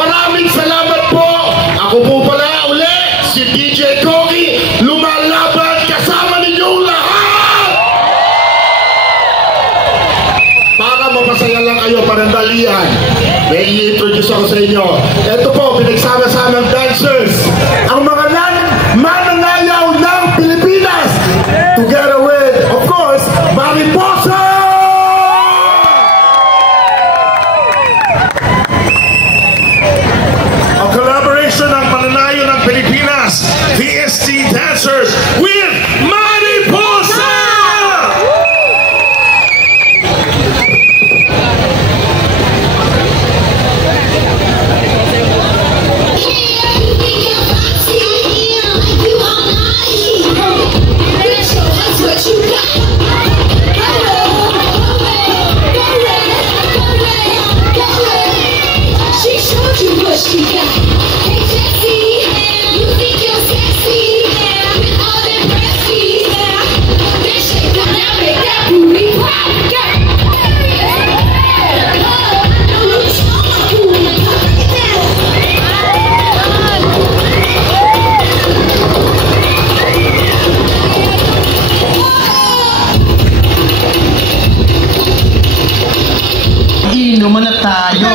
Maraming salamat po. Ako po pala uli, si DJ Kogi, lumalaban kasama ninyong lahat. Para mapasaya lang kayo, panandalian. May i-introduce ako sa inyo. Ito po, pinagsama-samang dancers. Ang mga mananayaw ng Pilipinas. Together with, of course, Mariposa! A collaboration ng mananayaw ng Pilipinas, VST Dancers with Mariposa! Inuman na tayo.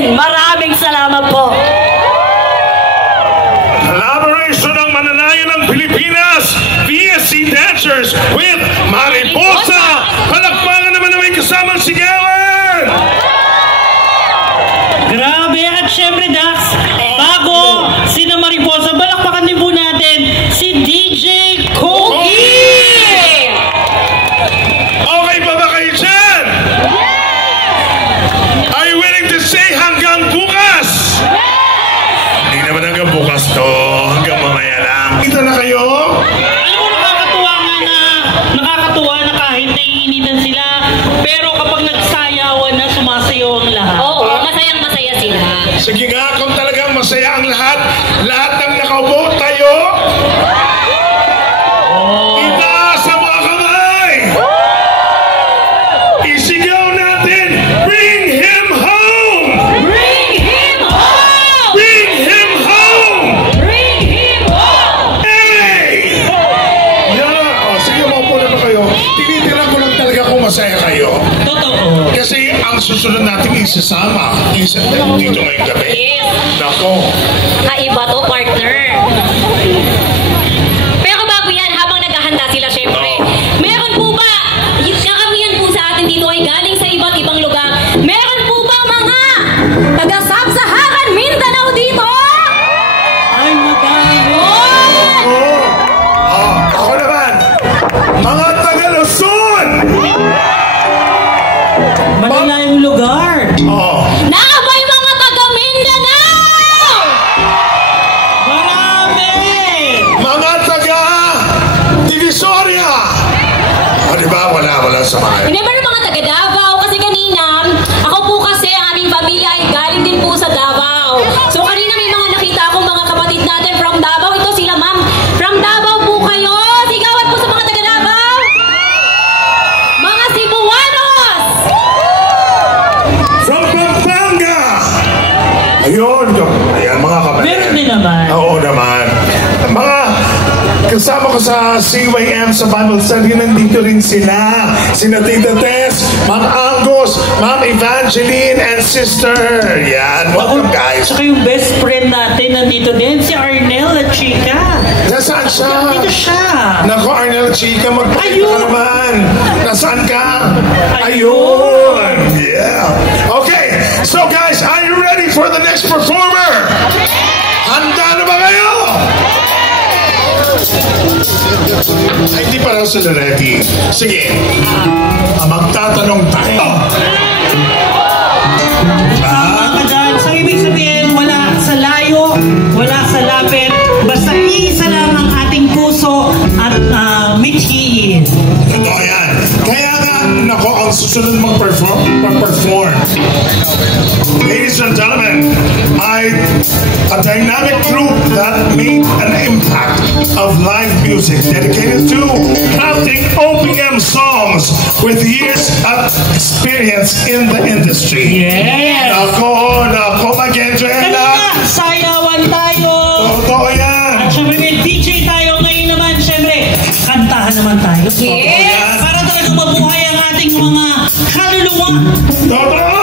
Maraming salamat po. Collaboration ng mananayaw ng Pilipinas, VST Dancers with Mariposa. Palakpakan naman na may kasamang sigawan. Grabe. At syempre, Dax, bago sina Mariposa, balakpakan din po natin si DJ Kogi. Okay pa ba kayo dyan? Are you willing to say hanggang bukas? Hindi naman hanggang bukas to. Hanggang mamaya lang. Dito na kayo? Alam mo, nakakatuwa na kahit naiinitan sila, pero kapag nagsayawan na, sumasayaw ang lahat. Oo, masayang-masaya sila. Sige nga, kung talagang masaya ang lahat, lahat ng nakaupo, tayo. Itaas ang mga kamay. Isigaw natin, bring him home! Bring him home! Bring him home! Bring him home! Hey! Yeah. Sige, maupo na ba kayo? Tinitiran ko lang talaga kung masaya kayo. Totoo. Kasi ang susunod natin isasama. Isa dito ngayong gabi. Yes. Nako. Kaiba to, partner. Pero bago yan, habang naghahanda sila, syempre, meron po ba, yung karamihan po sa atin dito ay galing sa iba't ibang lugar, meron po ba mga taga-Sub-Saharan Mindanao dito? bahay. Hindi ba mga taga Davao? Kasi kanina, ako po kasi, ang aming pamilya ay galing din po sa Davao. So kanina may mga nakita akong mga kapatid natin from Davao. Ito sila, ma'am. From Davao po kayo. Sigawan po sa mga taga Davao. Mga Cebuanos! From Pampanga! Ayun, ayan mga kapatid. Meron din naman. Oo naman. Mga kasama ko sa CYM sa Bible Study, nandito rin sila. Sina Tita Tess, Ma'am Angus, Ma'am Evangeline, and Sister. Yan, welcome guys. Saka yung best friend natin nandito din, si Arnel at Chica. Nasaan siya? Dito siya. Naku, Arnel, Chica, magpapit ka Ayun. naman. Nasaan ka? Ayun. Yeah. Okay, so guys, are you ready for the next performer? Handa na ba kayo? Ay, hindi pa lang sila ready. Sige, magtatanong tayo. Mga dance, ang ibig sabihin, wala sa layo, wala sa lapit, basta isa lang ang ating puso at mithiin. Totoo yan. Kaya nga, nako, ang susunod mag-perform. Ladies and gentlemen, a dynamic group that made an impact of live music dedicated to crafting OPM songs with years of experience in the industry. Yes! Nako, mag-enjoy Kanina, na. sayawan tayo. Totoo yan. At syempre may DJ tayo ngayon naman, syempre, kantahan naman tayo. Yes! Para talaga mabuhay ang ating mga kaluluwa. Totoo.